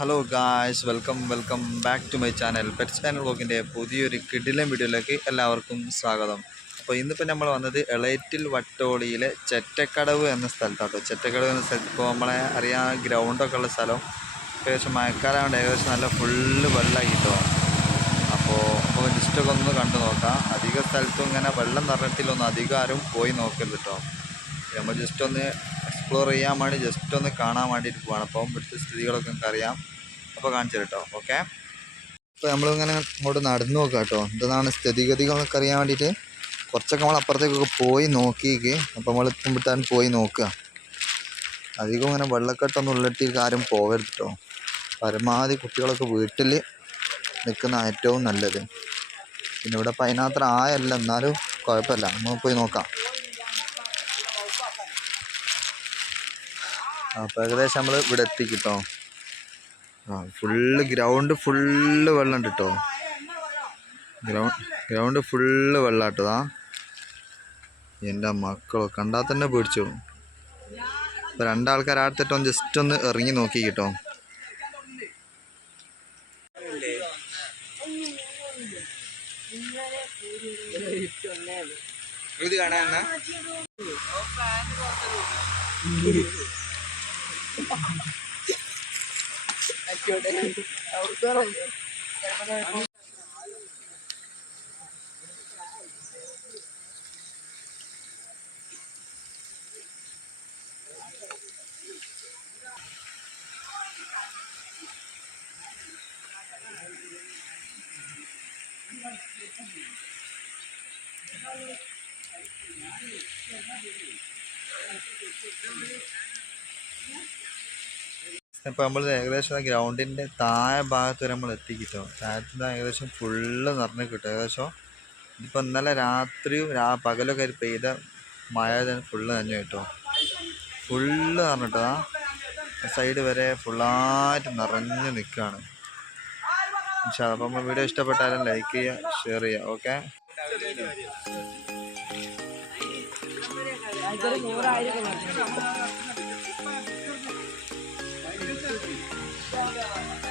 Hello guys welcome welcome back to my channel pet channel വ്ളോഗിന്റെ പുതിയൊരു കിടിലൻ വീഡിയോയിലേക്ക് എല്ലാവർക്കും സ്വാഗതം. അപ്പോൾ ഇന്നിപ്പോൾ നമ്മൾ വന്നത് എളേറ്റിൽ വട്ടോളിയിലെ ചെറ്റക്കടവ് എന്ന സ്ഥലത്താണ് ചെറ്റക്കടവ് എന്ന സ്ഥലത്ത് ഇപ്പോൾ നമ്മളെ അറിയാൻ ഗ്രൗണ്ടൊക്കെ ഉള്ള സ്ഥലം. ഏകദേശം മഴക്കാലമായിട്ട് ഏകദേശം നല്ല ഫുള്ള് വെള്ളമായി കിട്ടും അപ്പോൾ നമുക്ക് ജസ്റ്റൊക്കെ ഒന്ന് കണ്ടു നോക്കാം. അധിക സ്ഥലത്തും ഇങ്ങനെ വെള്ളം നിറഞ്ഞിട്ടില്ലൊന്നും അധികം ആരും പോയി നോക്കരുത് കേട്ടോ നമ്മൾ ജസ്റ്റ് ഒന്ന് എക്സ്പ്ലോർ ചെയ്യാൻ വേണ്ടി ജസ്റ്റ് ഒന്ന് കാണാൻ വേണ്ടിയിട്ട് പോവാണ്. അപ്പോൾ ഇവിടുത്തെ സ്ഥിതികളൊക്കെ നമുക്ക് അറിയാം. അപ്പോൾ കാണിച്ചു കേട്ടോ ഓക്കെ അപ്പോൾ നമ്മളിങ്ങനെ ഇങ്ങോട്ട് നടന്നു നോക്കാം കേട്ടോ എന്താണ് സ്ഥിതിഗതികളൊക്കെ അറിയാൻ വേണ്ടിയിട്ട് കുറച്ചൊക്കെ നമ്മൾ അപ്പുറത്തേക്കൊക്കെ പോയി നോക്കിയേക്ക്. അപ്പോൾ നമ്മൾ എത്തുമ്പോഴത്തേനും പോയി നോക്കുക. അധികം ഇങ്ങനെ വെള്ളക്കെട്ടൊന്നും ഉള്ളിട്ട് ആരും പോകരുത് കേട്ടോ പരമാവധി കുട്ടികളൊക്കെ വീട്ടിൽ നിൽക്കുന്ന ഏറ്റവും നല്ലത്. പിന്നെ ഇവിടെ അതിനകത്ത് ആയല്ല. എന്നാലും കുഴപ്പമില്ല. നമുക്ക് പോയി നോക്കാം. അപ്പോൾ ഏകദേശം നമ്മൾ ഇവിടെ എത്തി കേട്ടോ ആ ഫുള്ള് ഗ്രൗണ്ട് ഫുള്ള് വെള്ളം ഉണ്ട് കേട്ടോ ഗ്രൗണ്ട് ഗ്രൗണ്ട് ഫുള്ള് വെള്ളാട്ടതാ. എന്റെ മക്കളോ കണ്ടാൽ തന്നെ പേടിച്ചു. അപ്പോൾ രണ്ടാൾക്കാർ ആടത്തിട്ടോ ജസ്റ്റ് ഒന്ന് ഇറങ്ങി നോക്കി കിട്ടോ കേട്ടോ ഇത് കാണാൻ ഇപ്പം നമ്മൾ ഏകദേശം ആ ഗ്രൗണ്ടിന്റെ താഴെ ഭാഗത്ത് വരെ നമ്മൾ എത്തിക്കിട്ടോ. താഴത്ത് ഏകദേശം ഫുള്ള് നിറഞ്ഞ് കിട്ടും. ഏകദേശം ഇതിപ്പോൾ ഇന്നലെ രാത്രിയും രാ പകലൊക്കെ പെയ്ത മഴ ഫുള്ള് നനഞ്ഞു കേട്ടോ. ഫുള്ള് നിറഞ്ഞിട്ടതാ സൈഡ് വരെ ഫുള്ളായിട്ട് നിറഞ്ഞ് നിൽക്കുകയാണ് പക്ഷേ അപ്പം നമ്മൾ വീഡിയോ ഇഷ്ടപ്പെട്ടാലും ലൈക്ക് ചെയ്യുക ഷെയർ ചെയ്യുക ഓക്കെ? 漂亮。